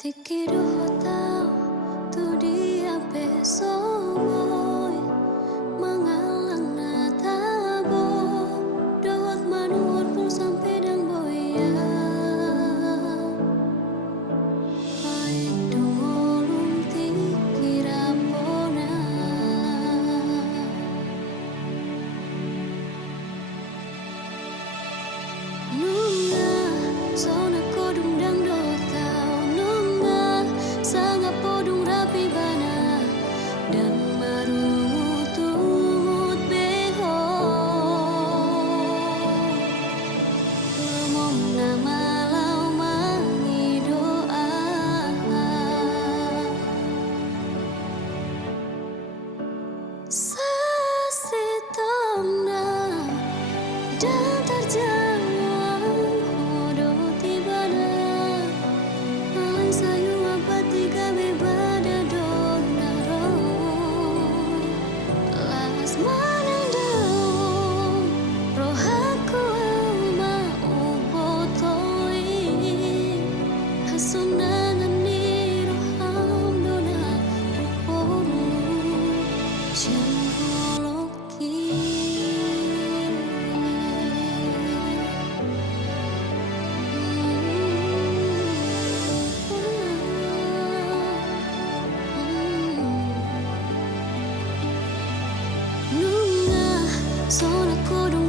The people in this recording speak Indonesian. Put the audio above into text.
Te quiero tahu tu dia pessoa mengalang na tabo dawat manuhot pun sampai dang boya baik dongolum tikira pona nunga sona kodung dang do tau nunga sanga podung rapi bana dang marungut tungut beho lemom na malau mangi doa sasitongna dan terjang hodo tibana alang sayu abati gawe bada donaro las manang daun rohaku ma ubotoi hasunangan ni roham dona ruporu jangoloki Nunga sona kodung